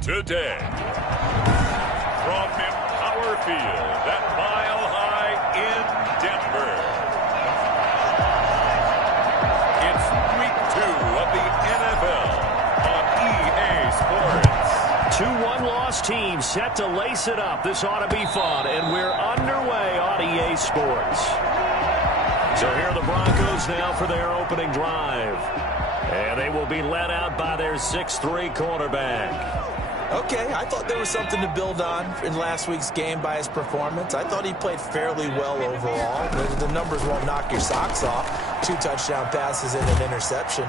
today. From Empower Field at Mile High in Denver. It's week 2 of the NFL on EA Sports. 2 one-loss teams set to lace it up. This ought to be fun, and we're underway on EA Sports. So here are the Broncos now for their opening drive. And they will be led out by their 6'3" quarterback. Okay, I thought there was something to build on in last week's game by his performance. I thought he played fairly well overall. The numbers won't knock your socks off. 2 touchdown passes and an interception.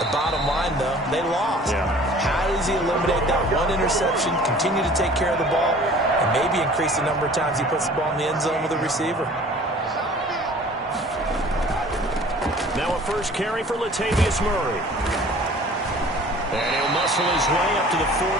The bottom line, though, they lost. Yeah. How does he eliminate that 1 interception, continue to take care of the ball, and maybe increase the number of times he puts the ball in the end zone with a receiver? Now a first carry for Latavius Murray. And he'll muscle his way up to the 43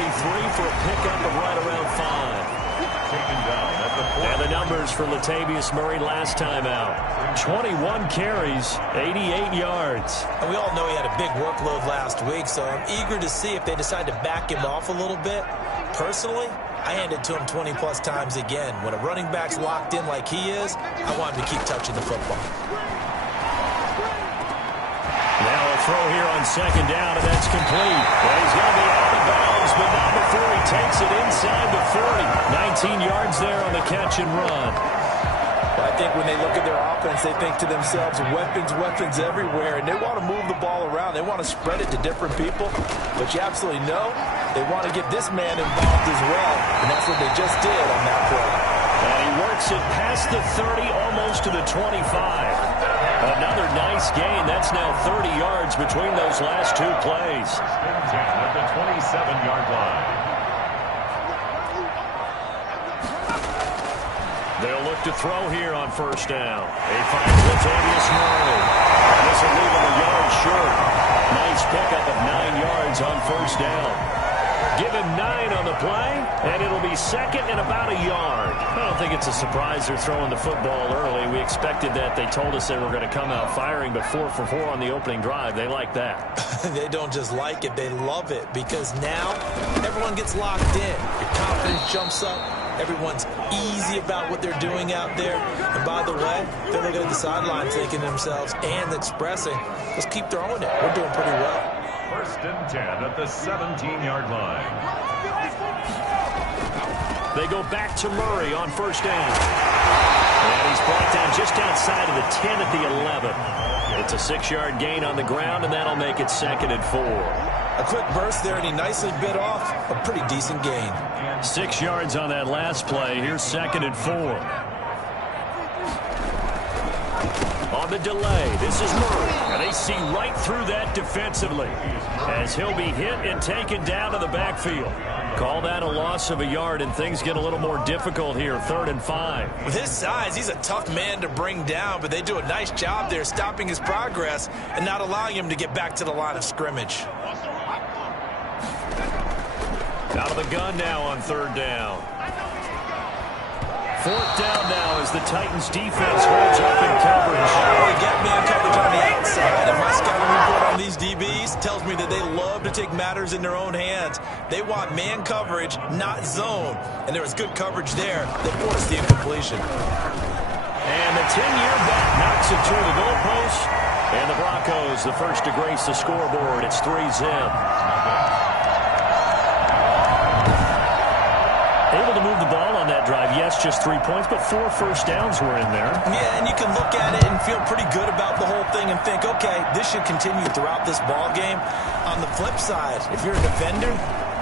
for a pickup of right around 5. Taken down at the 4. And the numbers for Latavius Murray last time out. 21 carries, 88 yards. And we all know he had a big workload last week, so I'm eager to see if they decide to back him off a little bit. Personally, I hand it to him 20-plus times again. When a running back's locked in like he is, I want him to keep touching the football. Now a throw here on second down, and that's complete. And he's going to be out of bounds, but not before he takes it inside the 40. 19 yards there on the catch and run. Well, I think when they look at their offense, they think to themselves, weapons everywhere, and they want to move the ball around. They want to spread it to different people, but you absolutely know they want to get this man involved as well, and that's what they just did on that play. And he works it past the 30, almost to the 25. Another nice gain. That's now 30 yards between those last 2 plays. At the 27-yard line. They'll look to throw here on first down. He finds Latavius Murray. This will leave him a yard short. Nice pickup of 9 yards on first down. Give him 9 on the play, and it'll be second and about a yard. I don't think it's a surprise they're throwing the football early. We expected that. They told us they were going to come out firing, but 4 for 4 on the opening drive. They like that. They don't just like it, they love it, because now everyone gets locked in. Your confidence jumps up. Everyone's easy about what they're doing out there. And by the way, they're looking at the sideline thinking to themselves and expressing, let's keep throwing it. We're doing pretty well. First and 10 at the 17-yard line. They go back to Murray on first down. And he's brought down just outside of the 10 at the 11. It's a 6-yard gain on the ground, and that'll make it second and 4. A quick burst there, and he nicely bit off a pretty decent gain. 6 yards on that last play. Here's second and 4. On the delay, this is Murray, and they see right through that defensively as he'll be hit and taken down to the backfield. Call that a loss of a yard, and things get a little more difficult here, 3rd and 5. With his size, he's a tough man to bring down, but they do a nice job there stopping his progress and not allowing him to get back to the line of scrimmage. Out of the gun now on 3rd down. 4th down now as the Titans defense holds up in coverage. They get man coverage on the outside, and my scouting report on these DBs tells me that they love to take matters in their own hands. They want man coverage, not zone, and there was good coverage there that forced the incompletion. And the 10-year back knocks it through the goalpost, and the Broncos the first to grace the scoreboard. It's 3-zip. Able to move the ball on that drive. Yes, just 3 points, but 4 first downs were in there. Yeah, and you can look at it and feel pretty good about the whole thing and think, okay, this should continue throughout this ball game. On the flip side, if you're a defender,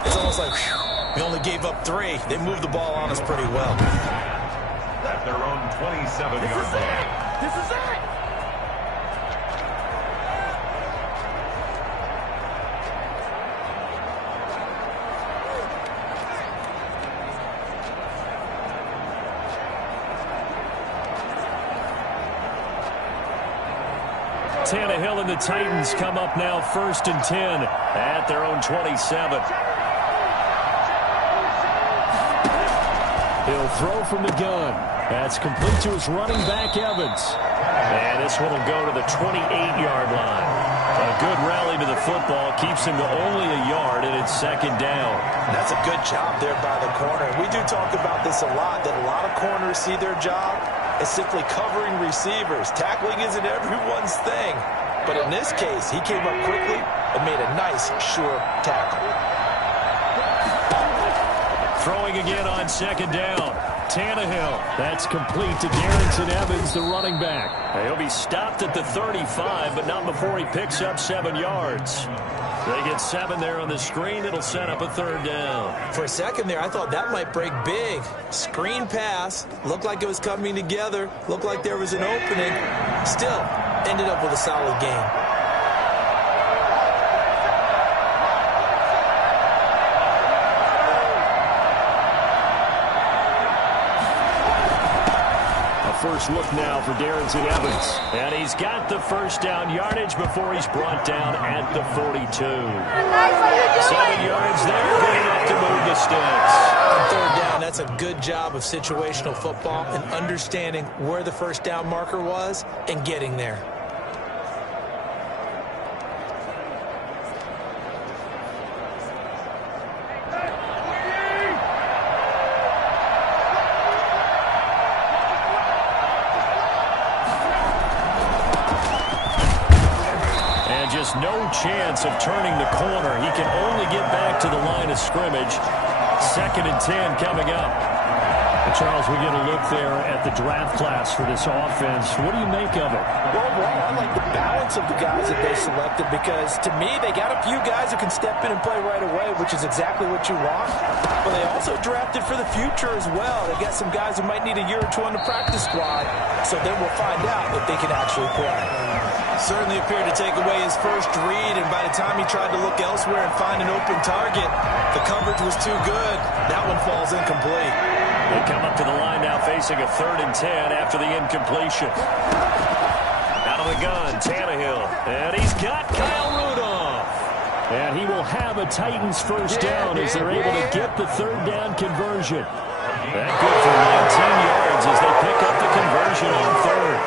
it's almost like, whew, we only gave up 3. They moved the ball on us pretty well. At their own 27-yard line. This is it! Tannehill and the Titans come up now 1st and 10 at their own 27. He'll throw from the gun. That's complete to his running back, Evans. And this one will go to the 28-yard line. A A good rally to the football keeps him to only a yard, and it's second down. That's a good job there by the corner. We do talk about this a lot, that a lot of corners see their job as simply covering receivers. Tackling isn't everyone's thing. But in this case, he came up quickly and made a nice, sure tackle. Throwing again on second down. Tannehill. That's complete to Darrington Evans, the running back. He'll be stopped at the 35, but not before he picks up 7 yards. They get 7 there on the screen. It'll set up a third down. For a second there, I thought that might break big. Screen pass. Looked like it was coming together. Looked like there was an opening. Still, ended up with a solid game. First look now for Darrington Evans. And he's got the first down yardage before he's brought down at the 42. 7 yards there, good enough to move the sticks. On third down, that's a good job of situational football and understanding where the first down marker was and getting there. No chance of turning the corner. He can only get back to the line of scrimmage. 2nd and 10 coming up. Charles, we get a look there at the draft class for this offense. What do you make of it? Well, I like the balance of the guys that they selected because, to me, they got a few guys who can step in and play right away, which is exactly what you want. But they also drafted for the future as well. They got some guys who might need a year or 2 on the practice squad, so then we'll find out if they can actually play. Certainly appeared to take away his first read, and by the time he tried to look elsewhere and find an open target, the coverage was too good. That one falls incomplete. They come up to the line now facing a 3rd and 10 after the incompletion. Out of the gun, Tannehill. And he's got Kyle Rudolph. And he will have a Titans first down as they're able to get the 3rd down conversion. That good for 19 yards as they pick up the conversion on 3rd.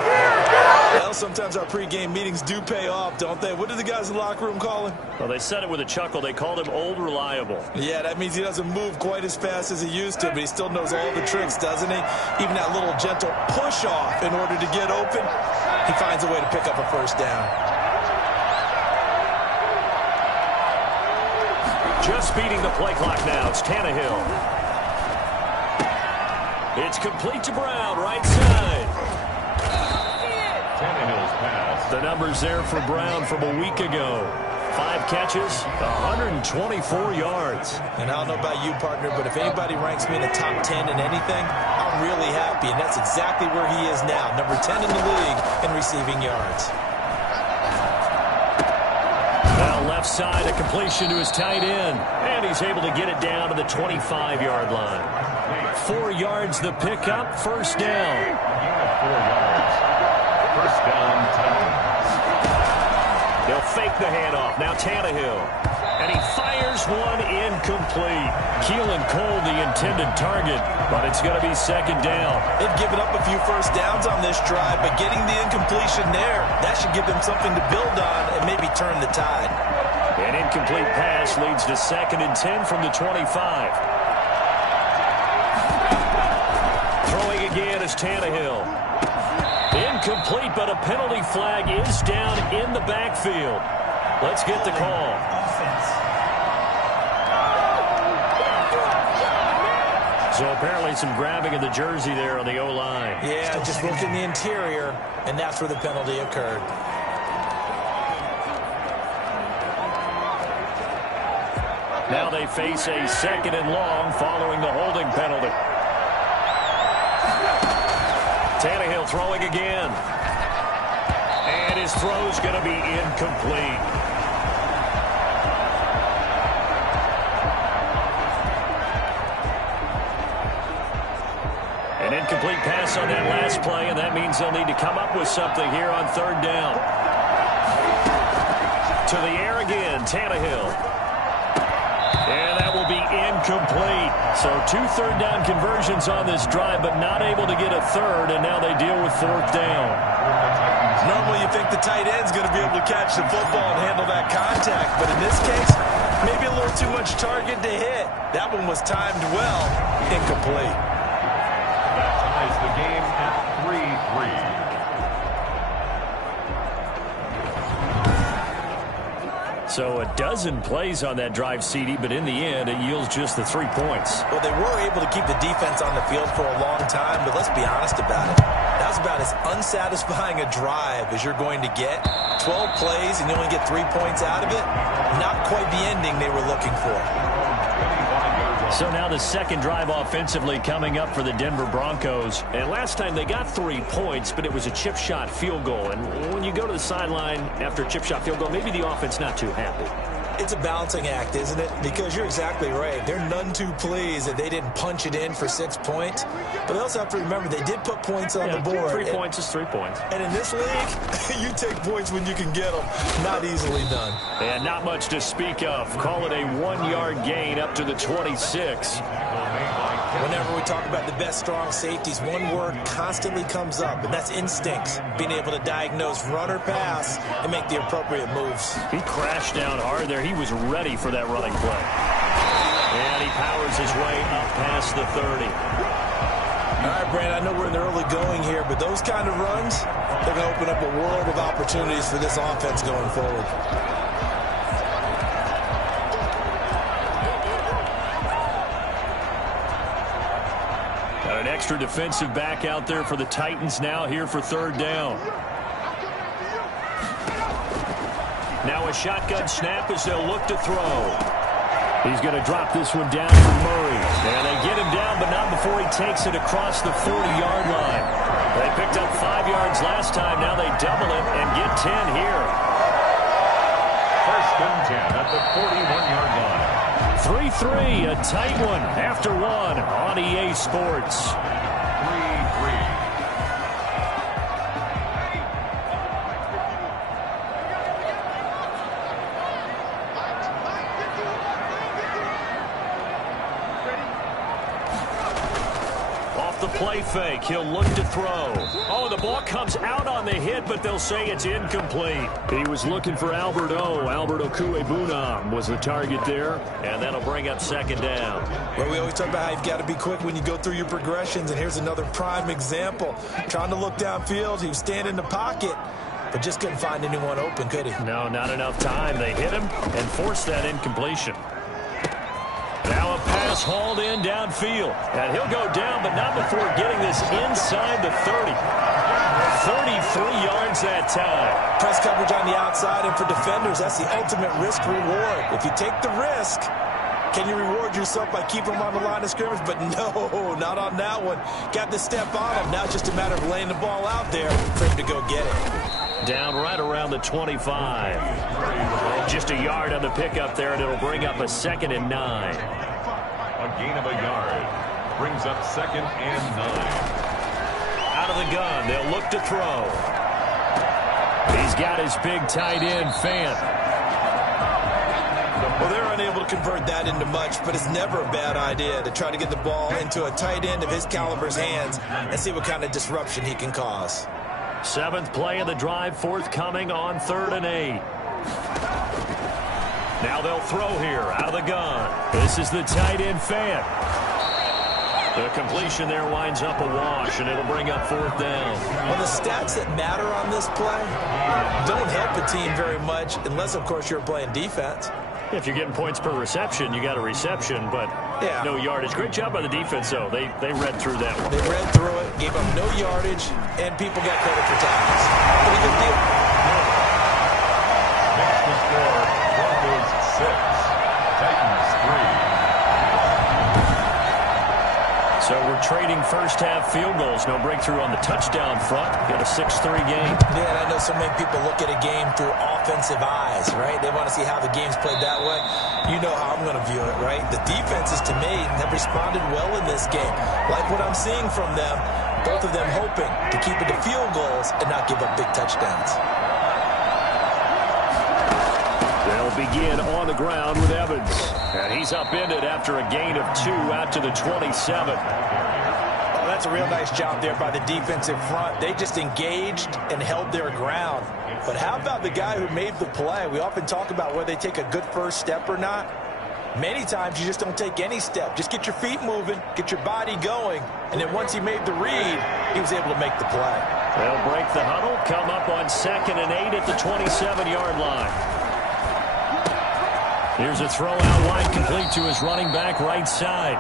Well, sometimes our pregame meetings do pay off, don't they? What did the guys in the locker room call him? Well, they said it with a chuckle. They called him Old Reliable. Yeah, that means he doesn't move quite as fast as he used to, but he still knows all the tricks, doesn't he? Even that little gentle push-off in order to get open, he finds a way to pick up a first down. Just beating the play clock now. It's Tannehill. It's complete to Brown, right side. Tannehill's pass. The numbers there for Brown from a week ago. 5 catches, 124 yards. And I don't know about you, partner, but if anybody ranks me in the top 10 in anything, I'm really happy. And that's exactly where he is now, number 10 in the league in receiving yards. Now left side, a completion to his tight end. And he's able to get it down to the 25-yard line. 4 yards the pickup, first down. 4 yards. First down, Titans. They'll fake the handoff. Now Tannehill. And he fires one incomplete. Keelan Cole, the intended target, but it's going to be second down. They've given up a few first downs on this drive, but getting the incompletion there, that should give them something to build on and maybe turn the tide. An incomplete pass leads to 2nd and 10 from the 25. Throwing again is Tannehill. Incomplete, but a penalty flag is down in the backfield. Let's get the call. So apparently some grabbing of the jersey there on the O-line. Yeah, just look in the interior, and that's where the penalty occurred. Now they face a 2nd and long following the holding penalty. Tannehill throwing again. And his throw's going to be incomplete. An incomplete pass on that last play, and that means they'll need to come up with something here on 3rd down. To the air again, Tannehill. And that will be incomplete. So 2 third down conversions on this drive, but not able to get a third, and now they deal with 4th down. Normally you think the tight end's going to be able to catch the football and handle that contact, but in this case, maybe a little too much target to hit. That one was timed well, incomplete. That ties the game at 3-3. So a dozen plays on that drive, CD, but in the end, it yields just the 3 points. Well, they were able to keep the defense on the field for a long time, but let's be honest about it. That was about as unsatisfying a drive as you're going to get. 12 plays and you only get 3 points out of it. Not quite the ending they were looking for. So now the second drive offensively coming up for the Denver Broncos. And last time they got 3 points, but it was a chip shot field goal. And when you go to the sideline after a chip shot field goal, maybe the offense not too happy. It's a balancing act, isn't it? Because you're exactly right. They're none too pleased that they didn't punch it in for 6 points. But they also have to remember they did put points on the board. 3 points is 3 points. And in this league, you take points when you can get them. Not easily done. And not much to speak of. Call it a 1-yard gain up to the 26. Whenever we talk about the best strong safeties, one word constantly comes up, and that's instincts. Being able to diagnose run or pass and make the appropriate moves. He crashed down hard there. He was ready for that running play. And he powers his way up past the 30. All right, Brandon, I know we're in the early going here, but those kind of runs, they're going to open up a world of opportunities for this offense going forward. Got an extra defensive back out there for the Titans now here for third down. Now a shotgun snap as they'll look to throw. He's going to drop this one down for Murray. And they get him down, but not before he takes it across the 40-yard line. They picked up 5 yards last time. Now they double it and get 10 here. First and 10 at the 41-yard line. 3-3, a tight one after one on EA Sports. 3-3. Off the play fake, he'll look to throw. Oh, the ball comes out on the hit, but they'll say it's incomplete. He was looking for Albert Okwuegbunam was the target there, and that'll bring up second down. Well, we always talk about how you've got to be quick when you go through your progressions, and here's another prime example. Trying to look downfield, he was standing in the pocket, but just couldn't find anyone open, could he? No, not enough time. They hit him and forced that incompletion. Now a pass hauled in downfield. And he'll go down, but not before getting this inside the 30. 33 yards that time. Press coverage on the outside, and for defenders, that's the ultimate risk reward. If you take the risk, can you reward yourself by keeping them on the line of scrimmage? But no, not on that one. Got the step on him. Now it's just a matter of laying the ball out there for him to go get it. Down right around the 25. Just a yard on the pickup there, and it'll bring up a 2nd and 9. A gain of a yard. Brings up 2nd and 9. Out of the gun, they'll look to throw. He's got his big tight end, Fant. Well, they're unable to convert that into much, but it's never a bad idea to try to get the ball into a tight end of his caliber's hands and see what kind of disruption he can cause. 7th play of the drive, forthcoming on 3rd and 8. Now they'll throw here out of the gun. This is the tight end, Fant. The completion there winds up a wash, and it'll bring up 4th down. Well, the stats that matter on this play don't help a team very much unless, of course, you're playing defense. If you're getting points per reception, you got a reception, but no yardage. Great job by the defense, though. They read through that one. They read through it, gave up no yardage, and people got credit for tackles. Pretty good deal. Next to score, Broncos 6, Titans 3. So we're trading first-half field goals. No breakthrough on the touchdown front. Got a 6-3 game. Yeah, and I know so many people look at a game through offensive eyes, right? They want to see how the game's played that way. You know how I'm going to view it, right? The defenses, to me, have responded well in this game. Like what I'm seeing from them, both of them hoping to keep it to field goals and not give up big touchdowns. They'll begin on the ground with Evans. And he's upended after a gain of 2 out to the 27. Oh, That's a real nice job there by the defensive front. They just engaged and held their ground. But how about the guy who made the play? We often talk about whether they take a good first step or not. Many times you just don't take any step. Just get your feet moving, get your body going, and then once he made the read, he was able to make the play. They'll break the huddle, come up on 2nd and 8 at the 27-yard line. Here's a throw out wide, complete to his running back right side.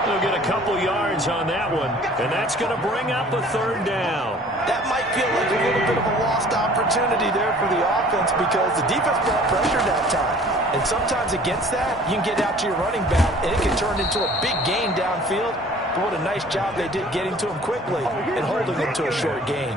They'll get a couple yards on that one, and that's going to bring up a 3rd down. That might feel like a little bit of a lost opportunity there for the offense because the defense brought pressure that time. And sometimes against that, you can get out to your running back, and it can turn into a big gain downfield. But what a nice job they did getting to him quickly and holding him to a short gain.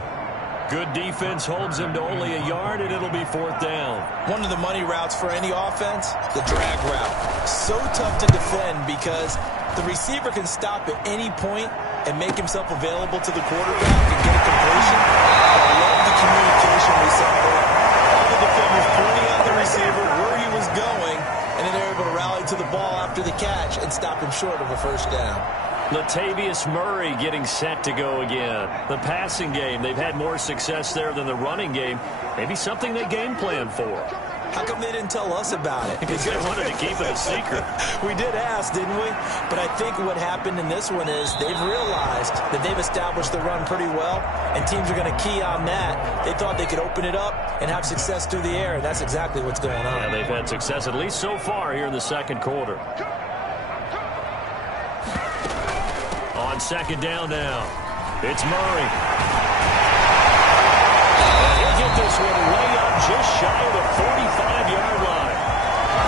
Good defense holds him to only a yard, and it'll be 4th down. One of the money routes for any offense, the drag route. So tough to defend because the receiver can stop at any point and make himself available to the quarterback and get a completion. I love the communication we saw there. All the defenders pointing at the receiver where he was going, and then they're able to rally to the ball after the catch and stop him short of a 1st down. Latavius Murray getting set to go again. The passing game, they've had more success there than the running game. Maybe something they game plan for. How come they didn't tell us about it? Because they wanted to keep it a secret. We did ask, didn't we? But I think what happened in this one is they've realized that they've established the run pretty well, and teams are going to key on that. They thought they could open it up and have success through the air, and that's exactly what's going on. Yeah, they've had success at least so far here in the 2nd quarter. On 2nd down now, it's Murray. He'll get this one way up just shy of the 45-yard line.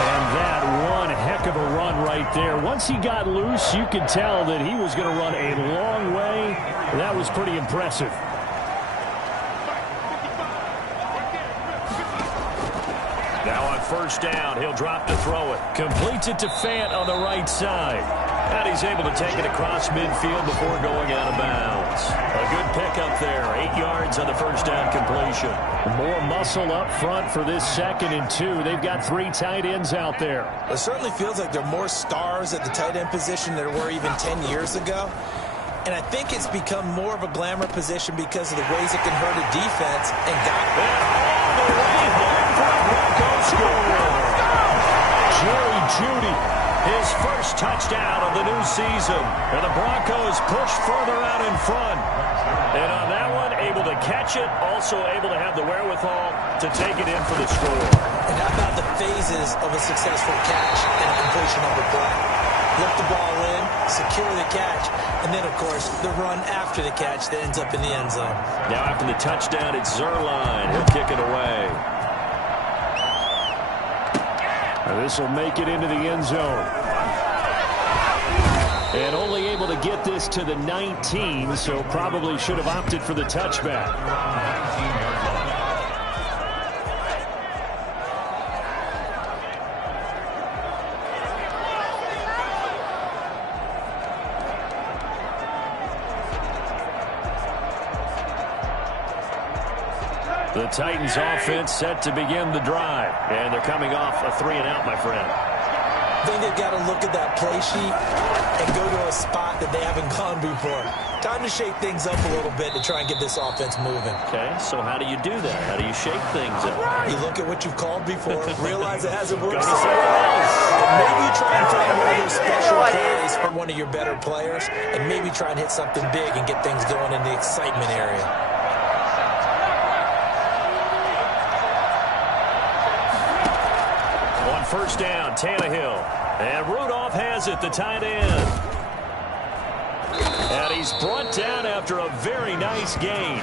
And that one heck of a run right there. Once he got loose, you could tell that he was going to run a long way. That was pretty impressive. Now on 1st down, he'll drop to throw it. Completes it to Fant on the right side. And he's able to take it across midfield before going out of bounds. A good pickup there. 8 yards on the 1st down completion. More muscle up front for this 2nd and 2. They've got 3 tight ends out there. It certainly feels like there are more stars at the tight end position than there were even 10 years ago. And I think it's become more of a glamour position because of the ways it can hurt a defense. And got it all the way home for a Broncos score. Jerry Jeudy, his 1st touchdown of the new season. And the Broncos push further out in front. And on that one, able to catch it, also able to have the wherewithal to take it in for the score. And how about the phases of a successful catch and a completion of the play? Lift the ball in, secure the catch, and then, of course, the run after the catch that ends up in the end zone. Now after the touchdown, it's Zerline. He'll kick it away. This will make it into the end zone. And only able to get this to the 19, so probably should have opted for the touchback. The Titans offense set to begin the drive. And they're coming off a 3-and-out, my friend. I think they've got to look at that play sheet and go to a spot that they haven't gone before. Time to shake things up a little bit to try and get this offense moving. Okay, so how do you do that? How do you shake things up? You look at what you've called before, realize it hasn't worked somewhere else. Maybe you try and find one of those special plays from one of your better players, and maybe try and hit something big and get things going in the excitement area. On 1st down, Tannehill. And Rudolph has it, the tight end. And he's brought down after a very nice gain.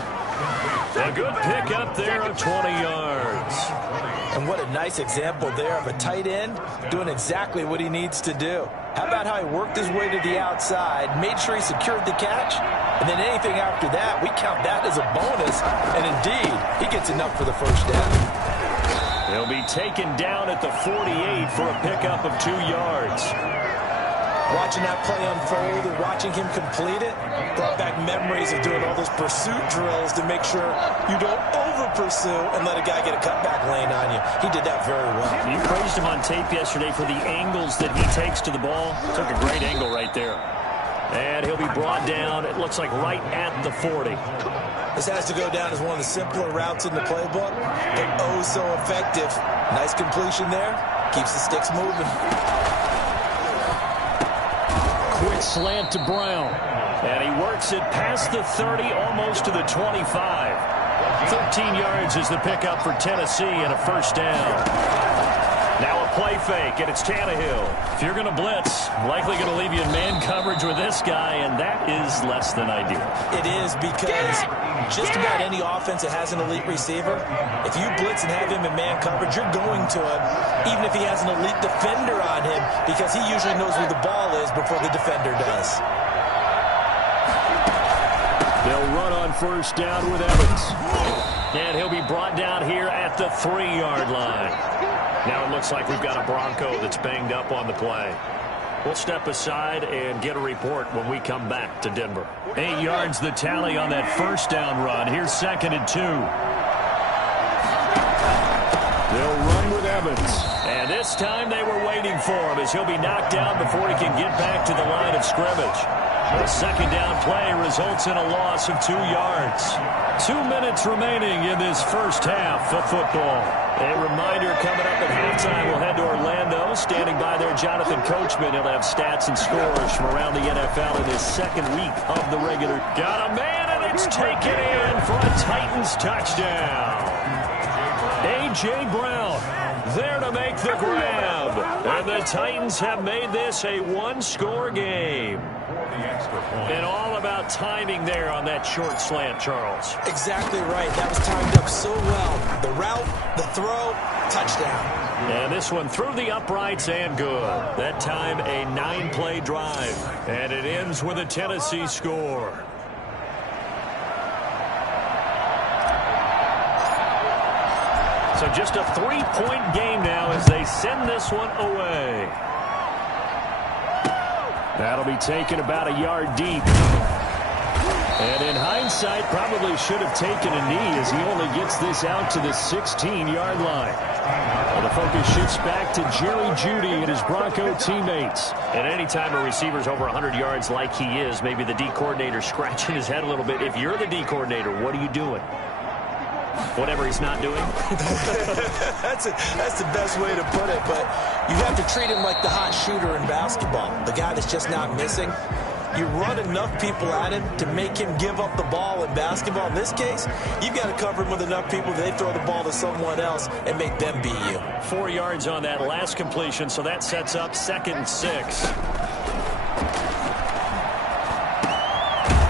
A good pickup there of 20 yards. And what a nice example there of a tight end doing exactly what he needs to do. How about how he worked his way to the outside, made sure he secured the catch, and then anything after that, we count that as a bonus. And indeed, he gets enough for the 1st down. He'll be taken down at the 48 for a pickup of 2 yards. Watching that play unfold and watching him complete it brought back memories of doing all those pursuit drills to make sure you don't over-pursue and let a guy get a cutback lane on you. He did that very well. You praised him on tape yesterday for the angles that he takes to the ball. Took a great angle right there. And he'll be brought down, it looks like right at the 40. This has to go down as one of the simpler routes in the playbook, but oh so effective. Nice completion there. Keeps the sticks moving. Quick slant to Brown. And he works it past the 30, almost to the 25. 13 yards is the pickup for Tennessee and a first down. Now a play fake, and it's Tannehill. If you're going to blitz, likely going to leave you in man coverage with this guy, and that is less than ideal. It is, because just about any offense that has an elite receiver, if you blitz and have him in man coverage, you're going to him, even if he has an elite defender on him, because he usually knows where the ball is before the defender does. They'll run on first down with Evans. And he'll be brought down here at the 3-yard line. Now it looks like we've got a Bronco that's banged up on the play. We'll step aside and get a report when we come back to Denver. 8 yards the tally on that first down run. Here's 2nd and 2. They'll run with Evans. And this time they were waiting for him as he'll be knocked down before he can get back to the line of scrimmage. The second down play results in a loss of 2 yards. 2 minutes remaining in this first half of football. A reminder coming up at halftime, we'll head to Orlando. Standing by there, Jonathan Coachman. He'll have stats and scores from around the NFL in his second week of the regular. Got a man, and it's taken in for a Titans touchdown. A.J. Brown there to make the grab. And the Titans have made this a one-score game. And all about timing there on that short slant, Charles. Exactly right. That was timed up so well. The route, the throw, touchdown. And this one through the uprights and good. That time a 9-play drive. And it ends with a Tennessee score. So just a 3-point game now as they send this one away. That'll be taken about a yard deep. And in hindsight, probably should have taken a knee as he only gets this out to the 16-yard line. Well, the focus shifts back to Jerry Jeudy and his Bronco teammates. And anytime a receiver's over 100 yards like he is, maybe the D coordinator scratching his head a little bit. If you're the D coordinator, what are you doing? Whatever he's not doing. That's the best way to put it, but you have to treat him like the hot shooter in basketball, the guy that's just not missing. You run enough people at him to make him give up the ball in basketball. In this case, you've got to cover him with enough people that they throw the ball to someone else and make them beat you. 4 yards on that last completion, so that sets up 2nd and 6.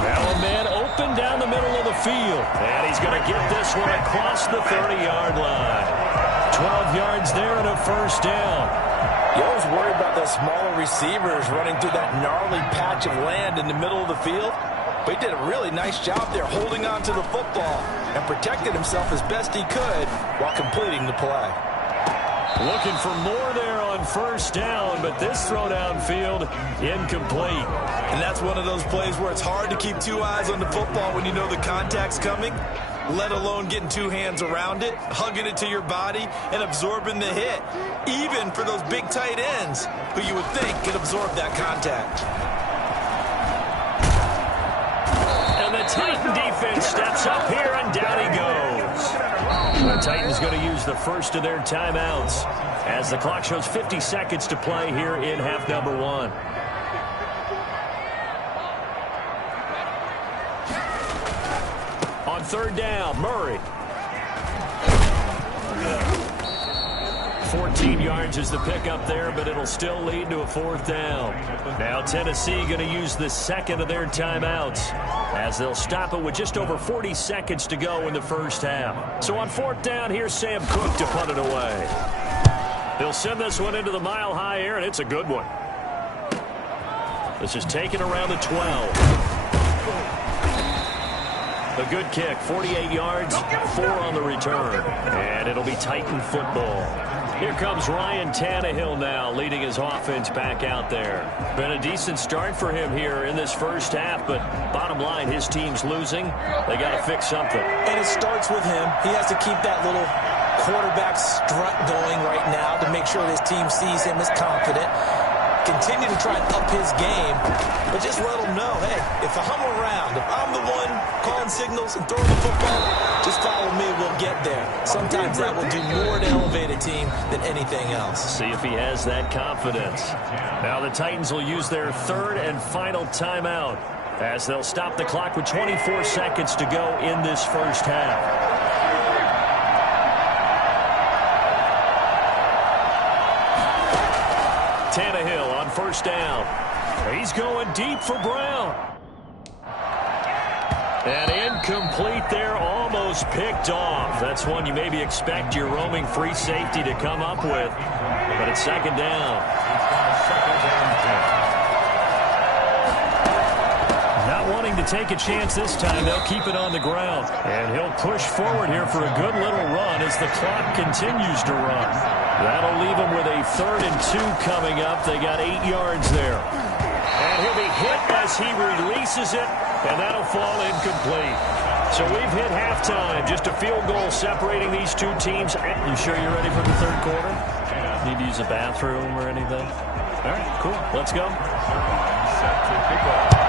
Now a man open down the middle of the field. And he's going to get this one across the 30-yard line. 12 yards there and a first down. You always worry about those smaller receivers running through that gnarly patch of land in the middle of the field. But he did a really nice job there holding on to the football and protected himself as best he could while completing the play. Looking for more there on first down, but this throw downfield incomplete. And that's one of those plays where it's hard to keep 2 eyes on the football when you know the contact's coming, let alone getting 2 hands around it, hugging it to your body, and absorbing the hit. Even for those big tight ends who you would think could absorb that contact. And the Titan defense steps up here, and down he goes. The Titans going to use the first of their timeouts as the clock shows 50 seconds to play here in half number 1. On third down, Murray. 14 yards is the pickup there, but it'll still lead to a 4th down. Now Tennessee going to use the second of their timeouts as they'll stop it with just over 40 seconds to go in the first half. So on 4th down, here's Sam Cook to punt it away. He'll send this one into the mile-high air, and it's a good one. This is taken around the 12. A good kick, 48 yards, 4 on the return. And it'll be Titan football. Here comes Ryan Tannehill now, leading his offense back out there. Been a decent start for him here in this first half, but bottom line, his team's losing. They got to fix something. And it starts with him. He has to keep that little quarterback strut going right now to make sure his team sees him as confident. continue to try and up his game, but just let him know, hey, if I'm around, if I'm the one calling signals and throwing the football, just follow me, we'll get there. Sometimes that will do more to elevate a team than anything else. See if he has that confidence. Now the Titans will use their third and final timeout as they'll stop the clock with 24 seconds to go in this first half. Tannehill on first down. He's going deep for Brown. And incomplete there, almost picked off. That's one you maybe expect your roaming free safety to come up with. But it's second down. Not wanting to take a chance this time, they'll keep it on the ground. And he'll push forward here for a good little run as the clock continues to run. That'll leave him with a 3rd and 2 coming up. They got 8 yards there. And he'll be hit as he releases it, and that'll fall incomplete. So we've hit halftime. Just a field goal separating these two teams. You sure you're ready for the third quarter? Need to use a bathroom or anything? All right, cool. Let's go.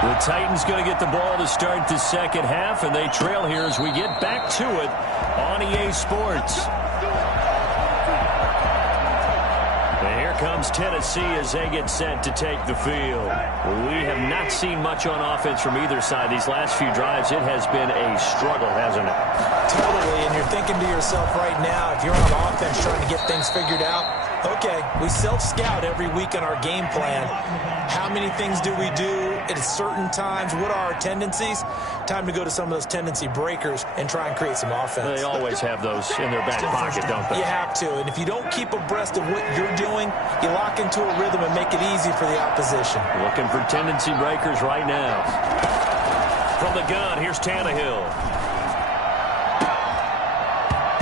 The Titans going to get the ball to start the second half, and they trail here as we get back to it on EA Sports. Comes Tennessee as they get set to take the field. We have not seen much on offense from either side. These last few drives, it has been a struggle, hasn't it? Totally, and you're thinking to yourself right now, if you're on offense trying to get things figured out, okay, we self-scout every week in our game plan. How many things do we do at certain times? What are our tendencies? Time to go to some of those tendency breakers and try and create some offense. They always have those in their back pocket, don't they? You have to, and if you don't keep abreast of what you're doing, you lock into a rhythm and make it easy for the opposition. Looking for tendency breakers right now. From the gun, here's Tannehill.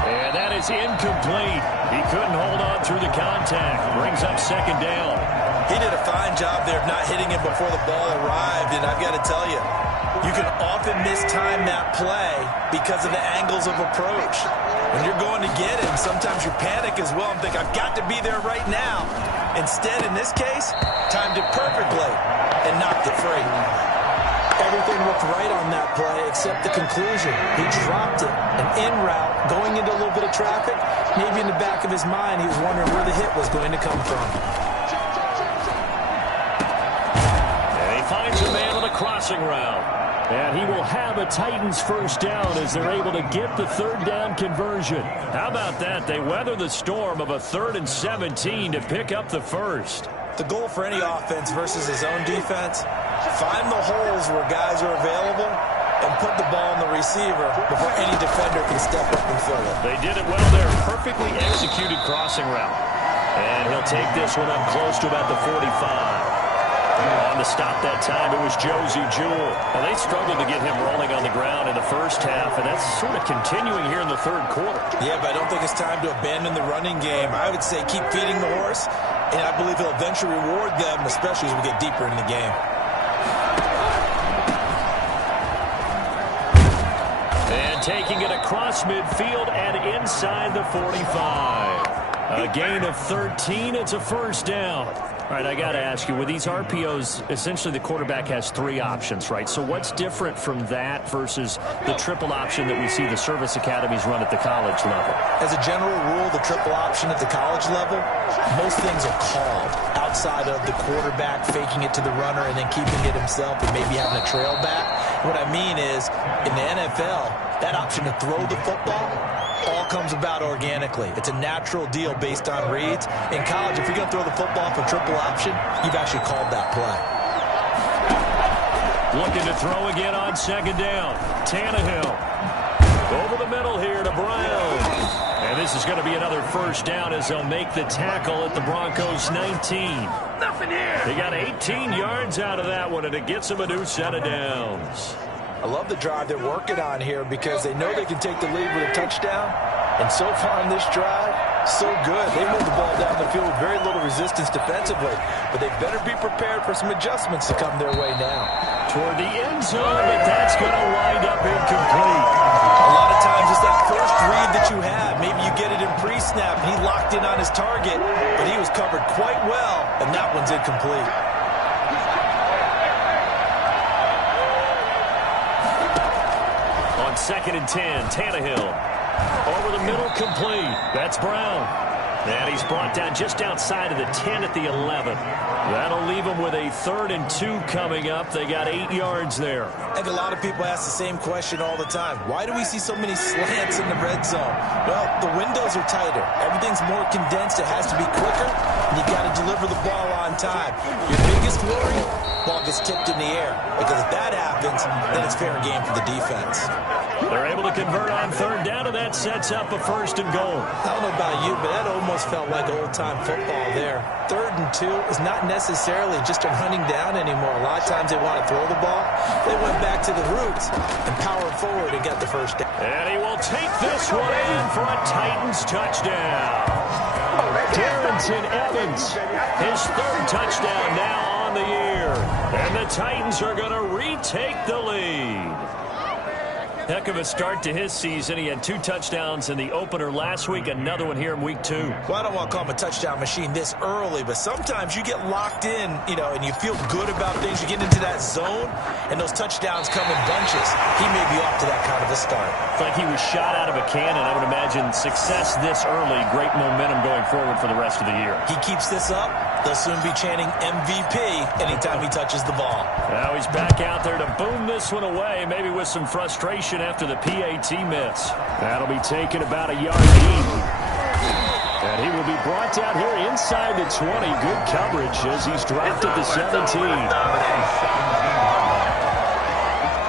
And that is incomplete. He couldn't hold on through the contact. Brings up second down. He did a fine job there of not hitting him before the ball arrived, and I've got to tell you, you can often mistime that play because of the angles of approach. When you're going to get him, sometimes you panic as well and think, I've got to be there right now. Instead, in this case, timed it perfectly and knocked it free. Everything looked right on that play except the conclusion. He dropped it, an en route, going into a little bit of traffic. Maybe in the back of his mind, he was wondering where the hit was going to come from. And he finds a man on a crossing route. And he will have a Titans first down as they're able to get the third down conversion. How about that? They weather the storm of a 3rd and 17 to pick up the first. The goal for any offense versus his own defense, find the holes where guys are available and put the ball on the receiver before any defender can step up and fill it. They did it well there. Perfectly executed crossing route. And he'll take this one up close to about the 45. On the stop that time, it was Josie Jewell. Now, they struggled to get him rolling on the ground in the first half, and that's sort of continuing here in the third quarter. Yeah, but I don't think it's time to abandon the running game. I would say keep feeding the horse, and I believe he'll eventually reward them, especially as we get deeper in the game. And taking it across midfield and inside the 45. A gain of 13, it's a first down. All right, I got to ask you, with these RPOs, essentially the quarterback has 3 options, right? So what's different from that versus the triple option that we see the service academies run at the college level? As a general rule, the triple option at the college level, most things are called outside of the quarterback faking it to the runner and then keeping it himself and maybe having a trail back. What I mean is, in the NFL, that option to throw the football all comes about organically. It's a natural deal based on reads. In college, if you're going to throw the football for triple option, you've actually called that play. Looking to throw again on second down. Tannehill over the middle here to Brown. And this is going to be another first down as they'll make the tackle at the Broncos 19. Nothing here. They got 18 yards out of that one, and it gets them a new set of downs. I love the drive they're working on here because they know they can take the lead with a touchdown. And so far in this drive, So good. They moved the ball down the field with very little resistance defensively, but they better be prepared for some adjustments to come their way now. Toward the end zone, but that's going to wind up incomplete. A lot of times it's that first read that you have. Maybe you get it in pre-snap, and he locked in on his target, but he was covered quite well, and that one's incomplete. On 2nd and 10, Tannehill. Over the middle, complete. That's Brown. And he's brought down just outside of the 10 at the 11. That'll leave him with a 3rd and 2 coming up. They got 8 yards there. I think a lot of people ask the same question all the time. Why do we see so many slants in the red zone? Well, the windows are tighter. Everything's more condensed. It has to be quicker, and you got to deliver the ball on time. Your biggest worry, ball gets tipped in the air. Because if that happens, then it's fair game for the defense. They're able to convert on 3rd down, and that sets up a 1st and goal. I don't know about you, but that almost felt like old-time football there. 3rd and 2 is not necessarily just a running down anymore. A lot of times they want to throw the ball. They went back to the roots and powered forward and got the 1st down. And he will take this one in for a Titans touchdown. Darrington Evans, his 3rd touchdown now on the year. And the Titans are going to retake the lead. Heck of a start to his season. He had 2 touchdowns in the opener last week, another one here in week 2. Well, I don't want to call him a touchdown machine this early, but sometimes you get locked in, and you feel good about things. You get into that zone, and those touchdowns come in bunches. He may be off to that kind of a start. It's like he was shot out of a cannon. I would imagine success this early, great momentum going forward for the rest of the year. He keeps this up, they'll soon be chanting MVP anytime he touches the ball. Now he's back out there to boom this one away, maybe with some frustration after the PAT miss. That'll be taken about a yard deep. And he will be brought down here inside the 20. Good coverage as he's dropped at the 17.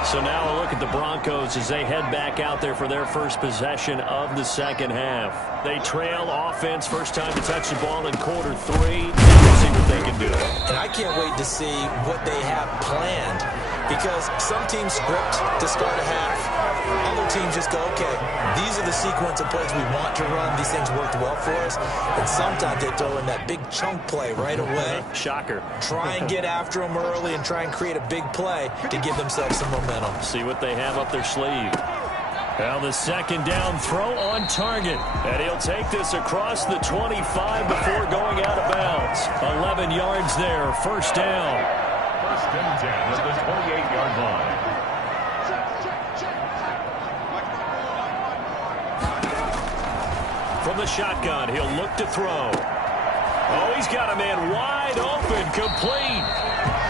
So now a look at the Broncos as they head back out there for their first possession of the 2nd half. They trail offense, first time to touch the ball in quarter 3. We'll see what they can do. And I can't wait to see what they have planned, because some teams script to start a half. Other teams just go, okay, these are the sequence of plays we want to run. These things worked well for us. And sometimes they throw in that big chunk play right away. Shocker. Try and get after them early and try and create a big play to give themselves some momentum. See what they have up their sleeve. Well, the 2nd down throw on target. And he'll take this across the 25 before going out of bounds. 11 yards there, 1st down. 1st and 10 at the 28-yard line. From the shotgun, he'll look to throw. Oh, he's got a man wide open, complete.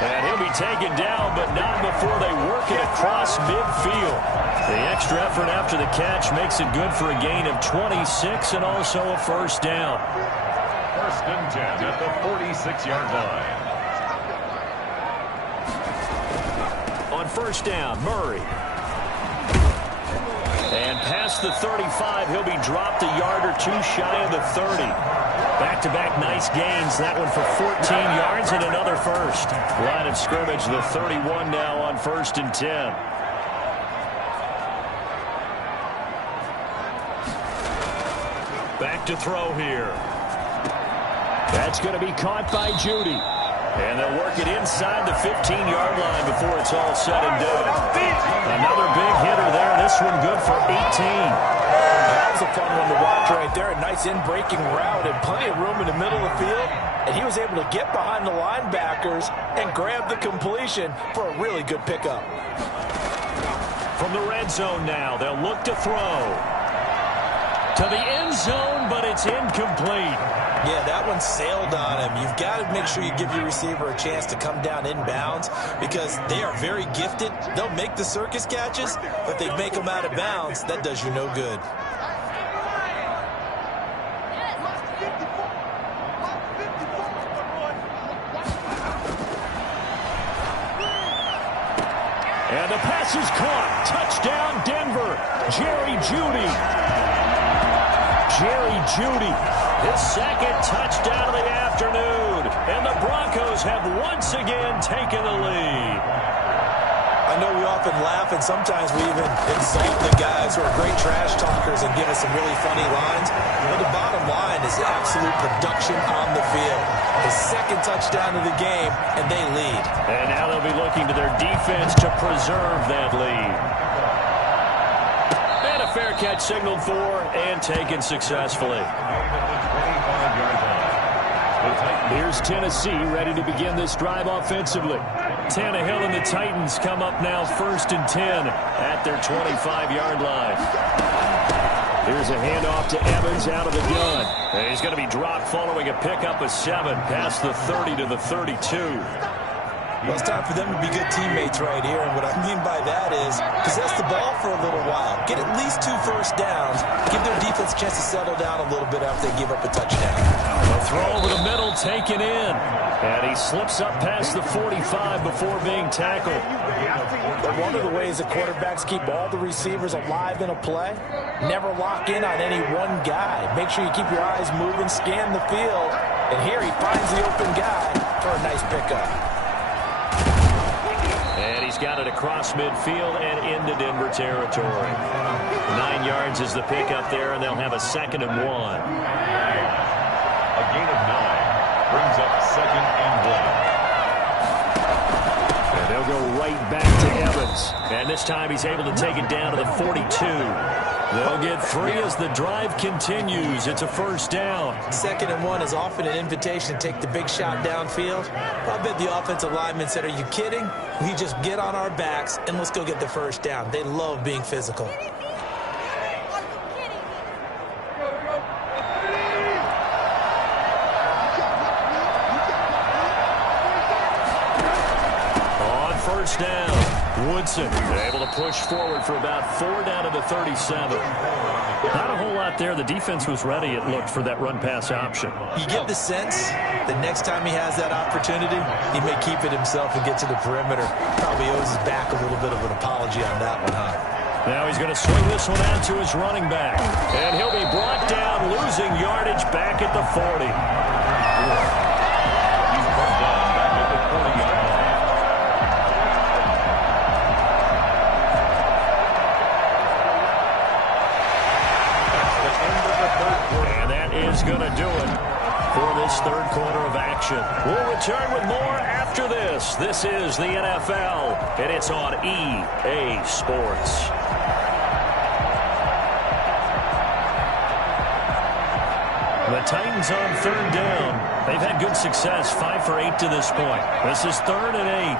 And he'll be taken down, but not before they work it across midfield. The extra effort after the catch makes it good for a gain of 26 and also a 1st down. 1st and 10 at the 46-yard line. On 1st down, Murray. And past the 35, he'll be dropped a yard or 2 shy of the 30. Back-to-back nice gains. That one for 14 yards and another 1st. Line of scrimmage, the 31 now on 1st and 10. Back to throw here. That's going to be caught by Judy. And they'll work it inside the 15-yard line before it's all said and done. Another big hitter there. This one good for 18. That was a fun one to watch right there. A nice in-breaking route and plenty of room in the middle of the field. And he was able to get behind the linebackers and grab the completion for a really good pickup. From the red zone now, they'll look to throw. To the end zone, but it's incomplete. Yeah, that one sailed on him. You've got to make sure you give your receiver a chance to come down inbounds because they are very gifted. They'll make the circus catches, but they make them out of bounds. That does you no good. And the pass is caught. Touchdown, Denver. Jerry Jeudy. Jerry Jeudy, his 2nd touchdown of the afternoon. And the Broncos have once again taken the lead. I I know we often laugh, and sometimes we even insult the guys who are great trash talkers and give us some really funny lines. But the bottom line is absolute production on the field. The second touchdown of the game, and they lead. And now they'll be looking to their defense to preserve that lead. And a fair catch signaled for and taken successfully. Here's Tennessee ready to begin this drive offensively. Tannehill and the Titans come up now 1st and 10 at their 25-yard line. Here's a handoff to Evans out of the gun. And he's going to be dropped following a pickup of 7 past the 30 to the 32. Well, it's time for them to be good teammates right here. And what I mean by that is possess the ball for a little while. Get at least 2 first downs. Give their defense a chance to settle down a little bit after they give up a touchdown. A throw over the middle taken in. And he slips up past the 45 before being tackled. But one of the ways that quarterbacks keep all the receivers alive in a play, never lock in on any one guy. Make sure you keep your eyes moving, scan the field. And here he finds the open guy for a nice pickup. And he's got it across midfield and into Denver territory. 9 yards is the pickup there, and they'll have a 2nd and 1. A gain of 9 brings up 2nd and 1. And they'll go right back to Evans. And this time he's able to take it down to the 42. They'll get 3 as the drive continues. It's a 1st down. 2nd and 1 is often an invitation to take the big shot downfield. I bet the offensive lineman said, are you kidding? We just get on our backs and let's go get the 1st down. They love being physical. On 1st down, Woodson able to push forward for about 4 down to the 37. Not a whole lot there. The defense was ready, it looked, for that run-pass option. You get the sense that next time he has that opportunity, he may keep it himself and get to the perimeter. Probably owes his back a little bit of an apology on that one, huh? Now he's going to swing this one out to his running back. And he'll be brought down, losing yardage back at the 40. He's brought down back at the 40-yard line. And that is going to do it for this 3rd quarter of action. We'll return with more after this. This is the NFL, and it's on EA Sports. The Titans on 3rd down. They've had good success, 5 for 8 to this point. This is 3rd and 8.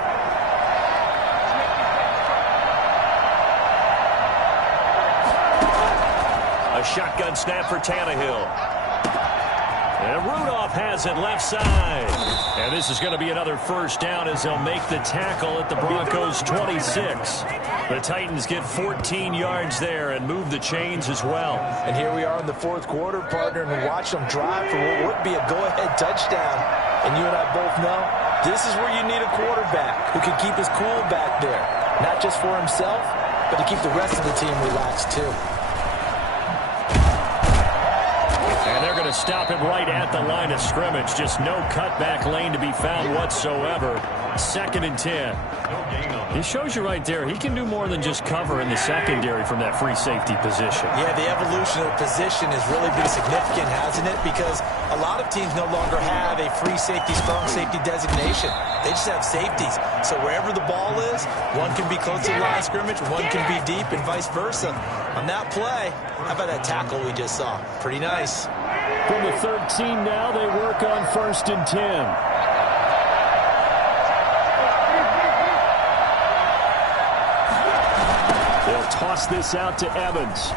A shotgun snap for Tannehill. And Rudolph has it left side. And this is going to be another 1st down as they'll make the tackle at the Broncos' 26. The Titans get 14 yards there and move the chains as well. And here we are in the 4th quarter, partner, and watch them drive for what would be a go-ahead touchdown. And you and I both know this is where you need a quarterback who can keep his cool back there. Not just for himself, but to keep the rest of the team relaxed too. And they're going to stop him right at the line of scrimmage. Just no cutback lane to be found whatsoever. 2nd and 10. He shows you right there, he can do more than just cover in the secondary from that free safety position. Yeah, the evolution of position has really been significant, hasn't it? Because a lot of teams no longer have a free safety, strong safety designation. They just have safeties. So wherever the ball is, one can be close to the line of scrimmage, one can be deep, and vice versa. On that play, how about that tackle we just saw? Pretty nice. From the 13 now, they work on 1st and 10. They'll toss this out to Evans.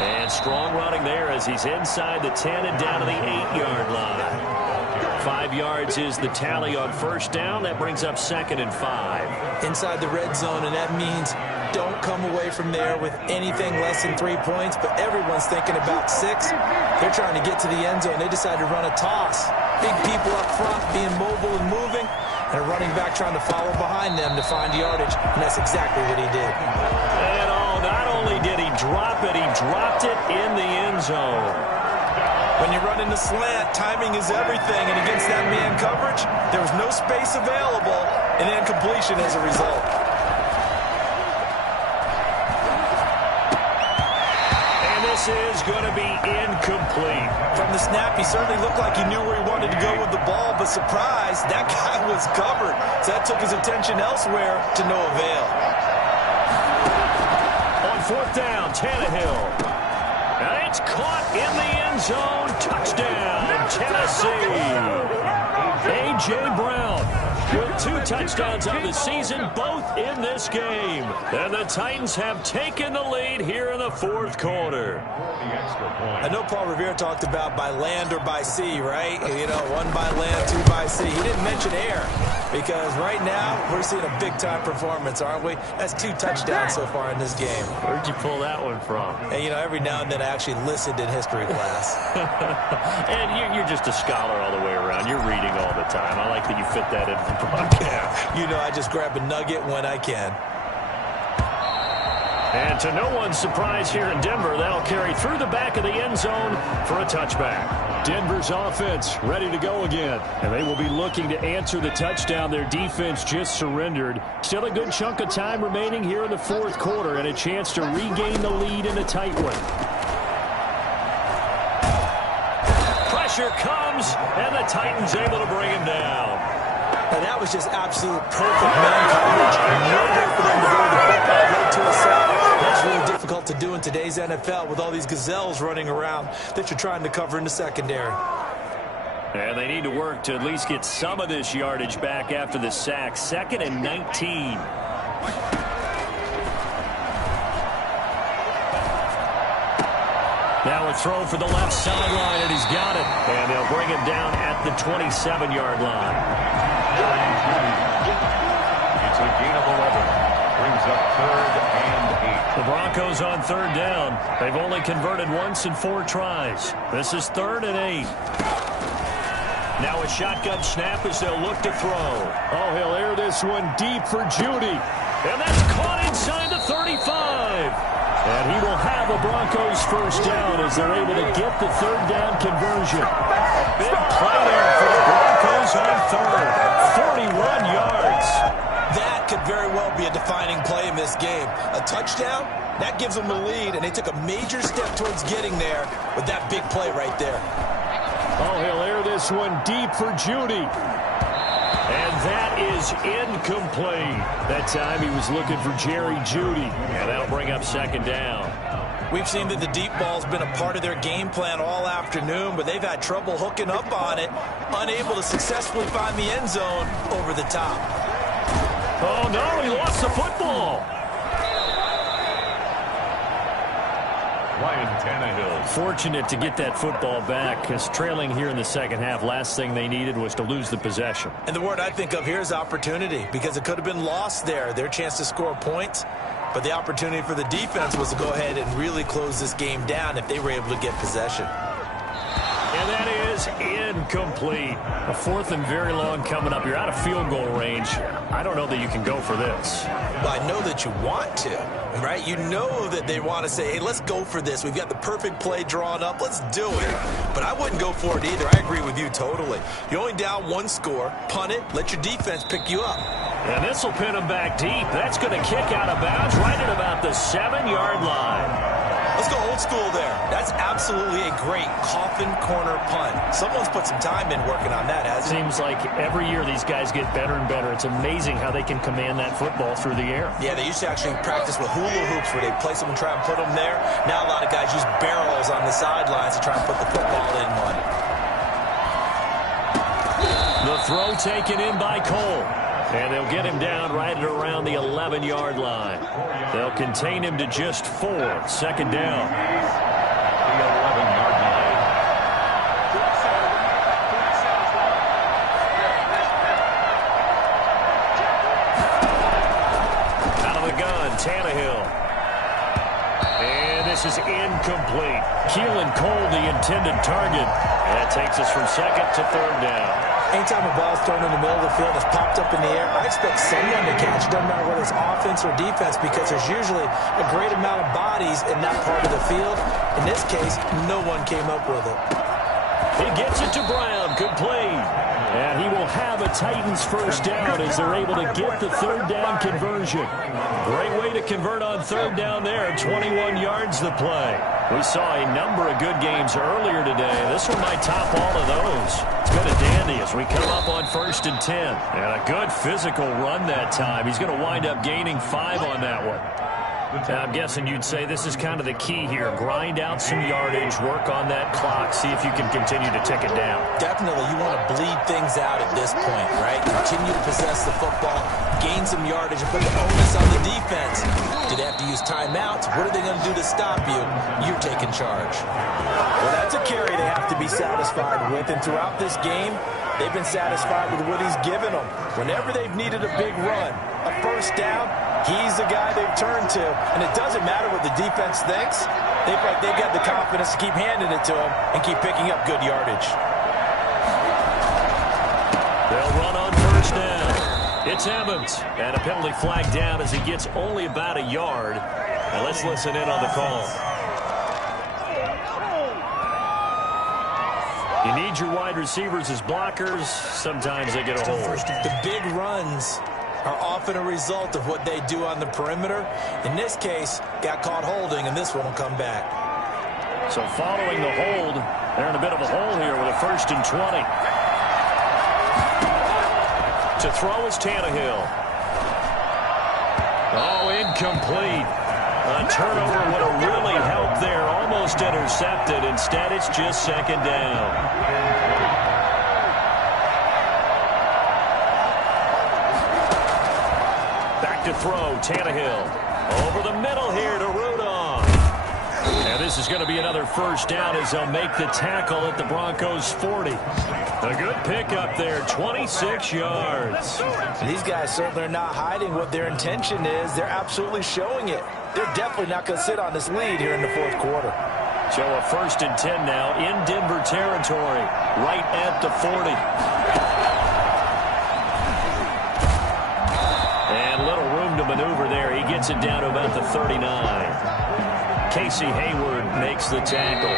And strong running there as he's inside the 10 and down to the 8-yard line. 5 yards is the tally on 1st down. That brings up 2nd and 5. Inside the red zone, and that means don't come away from there with anything less than 3 points, but everyone's thinking about 6. They're trying to get to the end zone. They decide to run a toss. Big people up front being mobile and moving, and a running back trying to follow behind them to find yardage, and that's exactly what he did. And not only did he drop it, he dropped it in the end zone. When you run into slant, timing is everything, and against that man coverage, there was no space available, and incompletion as a result. And this is going to be incomplete. From the snap, he certainly looked like he knew where he wanted to go with the ball, but surprise, that guy was covered. So that took his attention elsewhere to no avail. On fourth down, Tannehill. And it's caught in the end zone. Touchdown, Tennessee. A.J. Brown with 2 touchdowns on the season, both in this game. And the Titans have taken the lead here in the fourth quarter. I know Paul Revere talked about by land or by sea, right? You know, 1 by land, 2 by sea. He didn't mention air because right now we're seeing a big-time performance, aren't we? That's 2 touchdowns so far in this game. Where'd you pull that one from? And, you know, every now and then I actually listened in history class. And you're just a scholar all the way around. You're reading all the time. I like that you fit that into the broadcast. You know, I just grab a nugget when I can. And to no one's surprise here in Denver, that'll carry through the back of the end zone for a touchback. Denver's offense ready to go again. And they will be looking to answer the touchdown their defense just surrendered. Still a good chunk of time remaining here in the fourth quarter and a chance to regain the lead in a tight one. Pressure comes, and the Titans able to bring him down. And that was just absolute perfect man coverage. No way for them to go to the football right to a sack. That's really difficult to do in today's NFL with all these gazelles running around that you're trying to cover in the secondary. And they need to work to at least get some of this yardage back after the sack. 2nd and 19. Now a throw for the left sideline, and he's got it. And they'll bring him down at the 27-yard line. It's a gain of 11. Brings up 3rd and 8. The Broncos on 3rd down. They've only converted once in 4 tries. This is 3rd and 8. Now a shotgun snap as they'll look to throw. Oh, he'll air this one deep for Judy. And that's caught inside the 35. And he will have a Broncos first down as they're able to get the 3rd down conversion. A big play there for the Broncos on 3rd. 41 yards. That could very well be a defining play in this game. A touchdown, that gives them the lead, and they took a major step towards getting there with that big play right there. Oh, he'll air this one deep for Judy. And that is incomplete. That time he was looking for Jerry Judy. And that'll bring up 2nd down. We've seen that the deep ball's been a part of their game plan all afternoon, but they've had trouble hooking up on it, unable to successfully find the end zone over the top. Oh, no, he lost the football. Ryan Tannehill. Fortunate to get that football back, because trailing here in the second half, last thing they needed was to lose the possession. And the word I think of here is opportunity, because it could have been lost there, their chance to score points. But the opportunity for the defense was to go ahead and really close this game down if they were able to get possession. And that is incomplete. A 4th and very long coming up. You're out of field goal range. I don't know that you can go for this. Well, I know that you want to, right? You know that they want to say, hey, let's go for this. We've got the perfect play drawn up. Let's do it. But I wouldn't go for it either. I agree with you totally. You're only down 1 score. Punt it. Let your defense pick you up. And this will pin him back deep. That's going to kick out of bounds right at about the 7-yard line. Let's go old school there. That's absolutely a great coffin corner punt. Someone's put some time in working on that, hasn't it? Seems like every year these guys get better and better. It's amazing how they can command that football through the air. Yeah, they used to actually practice with hula hoops where they place them and try and put them there. Now a lot of guys use barrels on the sidelines to try and put the football in one. The throw taken in by Cole. And they'll get him down right at around the 11-yard line. They'll contain him to just 4. 2nd down. The 11-yard line. Out of the gun, Tannehill. And this is incomplete. Keelan Cole, the intended target. And that takes us from 2nd to 3rd down. Anytime a ball's thrown in the middle of the field, it's popped up in the air, I expect someone to catch it, doesn't matter whether it's offense or defense, because there's usually a great amount of bodies in that part of the field. In this case, no one came up with it. He gets it to Brown, complete. And he will have a Titans first down as they're able to get the third down conversion. Great way to convert on third down there. 21 yards the play. We saw a number of good games earlier today. This one might top all of those. It's been a dandy as we come up on 1st and 10. And a good physical run that time. He's going to wind up gaining 5 on that one. I'm guessing you'd say this is kind of the key here. Grind out some yardage, work on that clock, see if you can continue to tick it down. Definitely, you want to bleed things out at this point, right? Continue to possess the football, gain some yardage, and put the onus on the defense. Do they have to use timeouts? What are they going to do to stop you? You're taking charge. Well, that's a carry they have to be satisfied with, and throughout this game, they've been satisfied with what he's given them. Whenever they've needed a big run, a first down, he's the guy they've turned to. And it doesn't matter what the defense thinks. They've got the confidence to keep handing it to him and keep picking up good yardage. They'll run on first down. It's Evans. And a penalty flag down as he gets only about a yard. Now let's listen in on the call. You need your wide receivers as blockers. Sometimes they get a hold. The big runs are often a result of what they do on the perimeter. In this case, got caught holding, and this one will come back. So following the hold, they're in a bit of a hole here with a 1st and 20. To throw is Tannehill. Oh, incomplete. A turnover would have really helped there. Almost intercepted. Instead, it's just 2nd down. To throw, Tannehill. Over the middle here to Rudolph. And this is going to be another first down as they'll make the tackle at the Broncos' 40. A good pickup there, 26 yards. These guys certainly are not hiding what their intention is. They're absolutely showing it. They're definitely not going to sit on this lead here in the 4th quarter. So a 1st and 10 now in Denver territory, right at the 40. To maneuver there. He gets it down to about the 39. Casey Hayward makes the tackle.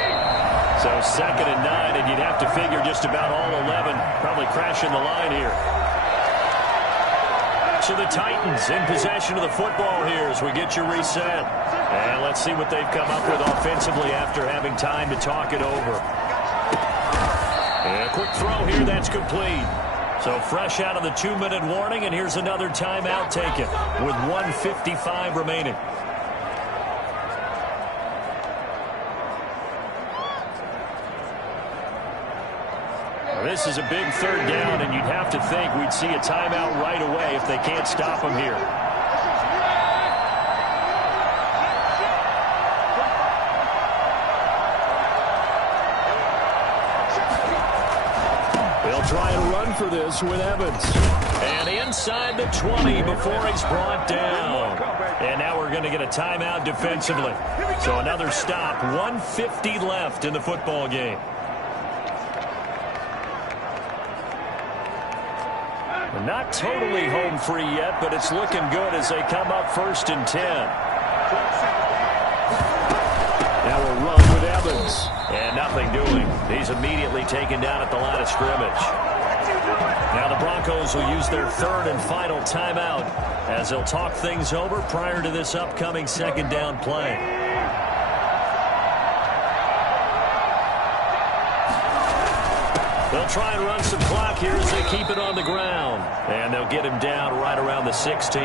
So 2nd and 9, and you'd have to figure just about all 11 probably crashing the line here. So the Titans in possession of the football here as we get you reset. And let's see what they've come up with offensively after having time to talk it over. And a quick throw here, that's complete. So fresh out of the 2-minute warning, and here's another timeout taken with 1:55 remaining. Well, this is a big 3rd down, and you'd have to think we'd see a timeout right away if they can't stop him here. Try and run for this with Evans. And inside the 20 before he's brought down. And now we're going to get a timeout defensively. So another stop. 1:50 left in the football game. We're not totally home free yet, but it's looking good as they come up 1st and 10. Now we'll run with Evans. And nothing doing. He's immediately taken down at the line of scrimmage. Now the Broncos will use their 3rd and final timeout as they'll talk things over prior to this upcoming 2nd down play. They'll try and run some clock here as they keep it on the ground. And they'll get him down right around the 16.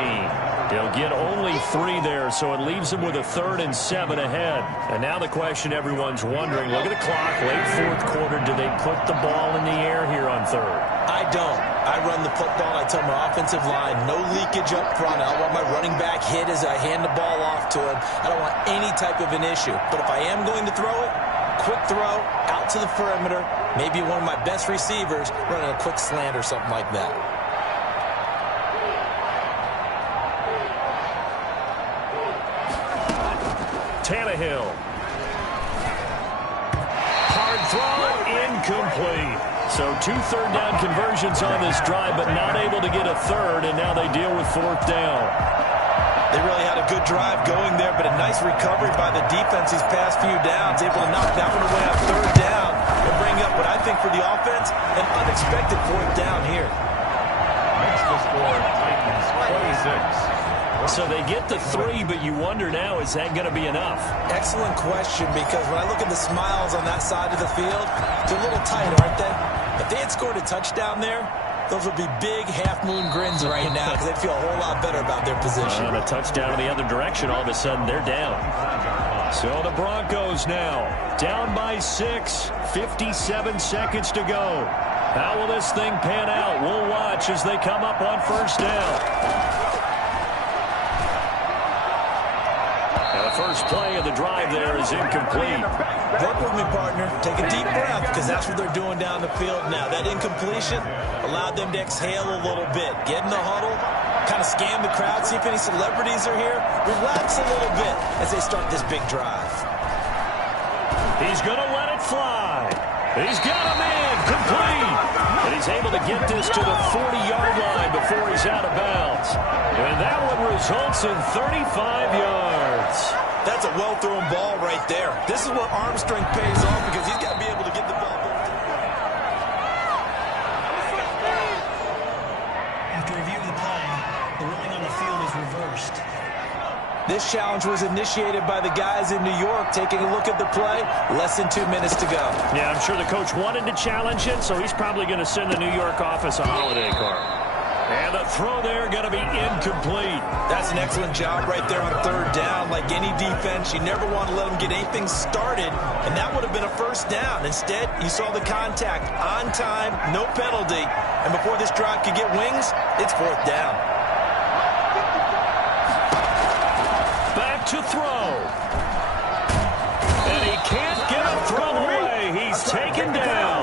They'll get only 3 there, so it leaves them with a 3rd and 7 ahead. And now the question everyone's wondering, look at the clock, late 4th quarter, do they put the ball in the air here on 3rd? I don't. I run the football. I tell my offensive line, no leakage up front. I don't want my running back hit as I hand the ball off to him. I don't want any type of an issue. But if I am going to throw it, quick throw, out to the perimeter, maybe one of my best receivers running a quick slant or something like that. Tannehill. Hard throw, incomplete. So 2 third down conversions on this drive, but not able to get a 3rd, and now they deal with 4th down. They really had a good drive going there, but a nice recovery by the defense these past few downs, able to knock that one away on 3rd down and bring up what I think think for the offense, an unexpected fourth down here. Makes the score Titans 26. So they get the 3, but you wonder now, is that going to be enough? Excellent question, because when I look at the smiles on that side of the field, they're a little tight, aren't they? If they had scored a touchdown there, those would be big half-moon grins right now because they'd feel a whole lot better about their position. And a touchdown in the other direction, all of a sudden they're down. So the Broncos now down by 6, 57 seconds to go. How will this thing pan out? We'll watch as they come up on first down. First play of the drive there is incomplete. Work with me, partner. Take a deep breath, because that's what they're doing down the field now. That incompletion allowed them to exhale a little bit. Get in the huddle, kind of scan the crowd, see if any celebrities are here. Relax a little bit as they start this big drive. He's going to let it fly. He's got him in, complete. And he's able to get this to the 40-yard line before he's out of bounds. And that one results in 35 yards. That's a well-thrown ball right there. This is where arm strength pays off because he's got to be able to get the ball. After review of the play, the ruling on the field is reversed. This challenge was initiated by the guys in New York. Taking a look at the play, less than 2 minutes to go. Yeah, I'm sure the coach wanted to challenge it, so he's probably going to send the New York office a holiday card. And the throw there going to be incomplete. That's an excellent job right there on third down. Like any defense, you never want to let them get anything started, and that would have been a first down. Instead, you saw the contact on time, no penalty, and before this drive could get wings, it's fourth down. Back to throw. And he can't get a throw away. He's taken down.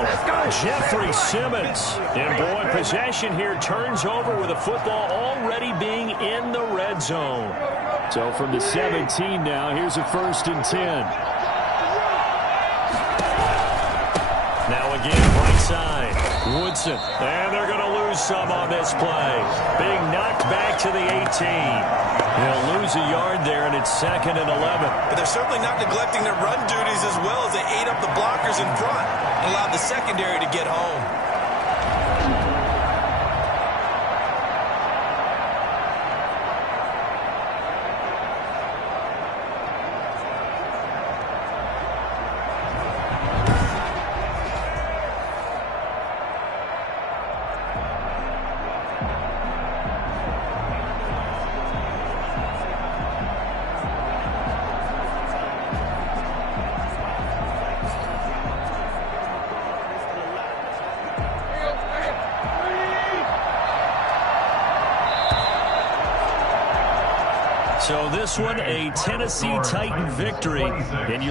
Jeffrey Simmons. And boy, possession here turns over with the football already being in the red zone. So from the 17 now, here's a 1st and 10. Now again, right side. Woodson. And they're going to lose some on this play. Being knocked back to the 18. They'll lose a yard there, and it's 2nd and 11. But they're certainly not neglecting their run duties as well as they ate up the blockers in front and allowed the secondary to get home. So this one, a Tennessee Titan victory. And you